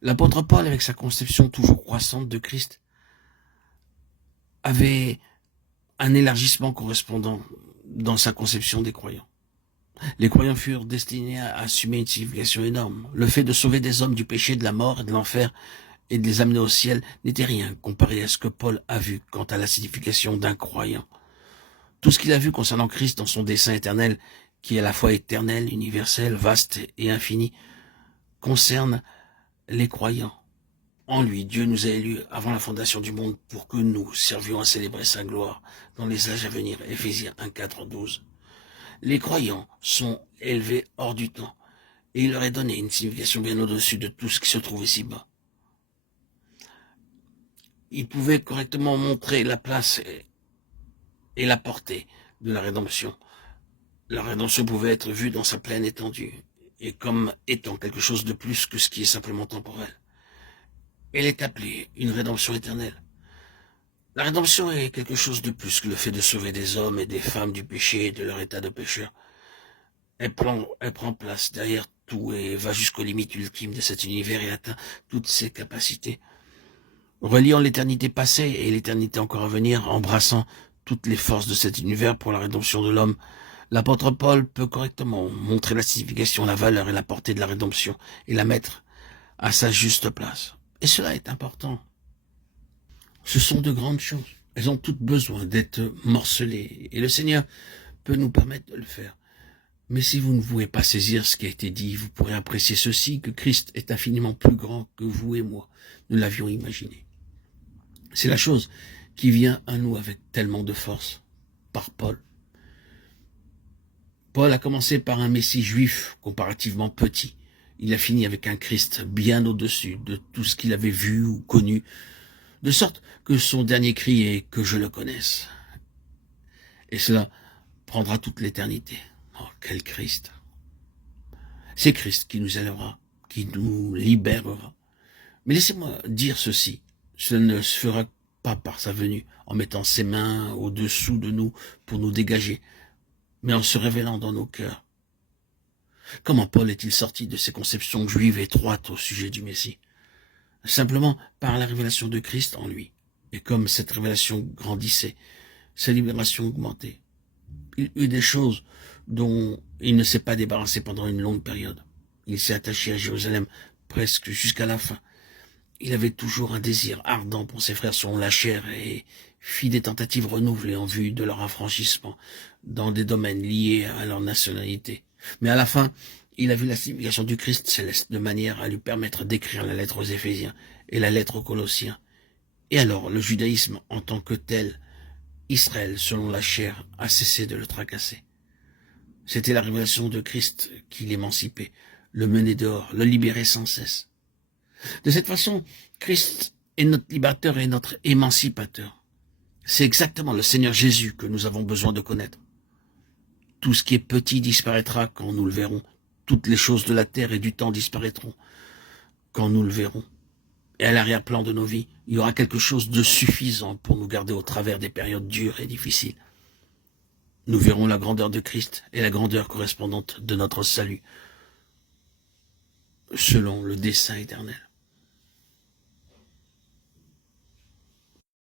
L'apôtre Paul, avec sa conception toujours croissante de Christ, avait un élargissement correspondant dans sa conception des croyants. Les croyants furent destinés à assumer une signification énorme. Le fait de sauver des hommes du péché, de la mort et de l'enfer et de les amener au ciel n'était rien comparé à ce que Paul a vu quant à la signification d'un croyant. Tout ce qu'il a vu concernant Christ dans son dessein éternel, qui est à la fois éternel, universel, vaste et infini, concerne les croyants. En lui, Dieu nous a élus avant la fondation du monde pour que nous servions à célébrer sa gloire dans les âges à venir. Éphésiens 1, 4, 12. Les croyants sont élevés hors du temps et il leur est donné une signification bien au-dessus de tout ce qui se trouve ici-bas. Ils pouvaient correctement montrer la place et la portée de la rédemption. La rédemption pouvait être vue dans sa pleine étendue et comme étant quelque chose de plus que ce qui est simplement temporel. Elle est appelée une rédemption éternelle. La rédemption est quelque chose de plus que le fait de sauver des hommes et des femmes du péché et de leur état de pécheur. Elle prend place derrière tout et va jusqu'aux limites ultimes de cet univers et atteint toutes ses capacités. Reliant l'éternité passée et l'éternité encore à venir, embrassant toutes les forces de cet univers pour la rédemption de l'homme, l'apôtre Paul peut correctement montrer la signification, la valeur et la portée de la rédemption et la mettre à sa juste place. Et cela est important. Ce sont de grandes choses. Elles ont toutes besoin d'être morcelées et le Seigneur peut nous permettre de le faire. Mais si vous ne pouvez pas saisir ce qui a été dit, vous pourrez apprécier ceci, que Christ est infiniment plus grand que vous et moi. Nous l'avions imaginé. C'est la chose qui vient à nous avec tellement de force, par Paul. Paul a commencé par un Messie juif comparativement petit. Il a fini avec un Christ bien au-dessus de tout ce qu'il avait vu ou connu, de sorte que son dernier cri est « que je le connaisse ». Et cela prendra toute l'éternité. Oh, quel Christ! C'est Christ qui nous élèvera, qui nous libérera. Mais laissez-moi dire ceci, cela ne se fera pas par sa venue, en mettant ses mains au-dessous de nous pour nous dégager, mais en se révélant dans nos cœurs. Comment Paul est-il sorti de ses conceptions juives étroites au sujet du Messie? Simplement par la révélation de Christ en lui. Et comme cette révélation grandissait, sa libération augmentait. Il eut des choses dont il ne s'est pas débarrassé pendant une longue période. Il s'est attaché à Jérusalem presque jusqu'à la fin. Il avait toujours un désir ardent pour ses frères selon la chair et fit des tentatives renouvelées en vue de leur affranchissement dans des domaines liés à leur nationalité. Mais à la fin, il a vu la signification du Christ céleste de manière à lui permettre d'écrire la lettre aux Éphésiens et la lettre aux Colossiens. Et alors, le judaïsme en tant que tel, Israël selon la chair, a cessé de le tracasser. C'était la révélation de Christ qui l'émancipait, le menait dehors, le libérait sans cesse. De cette façon, Christ est notre libérateur et notre émancipateur. C'est exactement le Seigneur Jésus que nous avons besoin de connaître. Tout ce qui est petit disparaîtra quand nous le verrons. Toutes les choses de la terre et du temps disparaîtront quand nous le verrons. Et à l'arrière-plan de nos vies, il y aura quelque chose de suffisant pour nous garder au travers des périodes dures et difficiles. Nous verrons la grandeur de Christ et la grandeur correspondante de notre salut, selon le dessein éternel.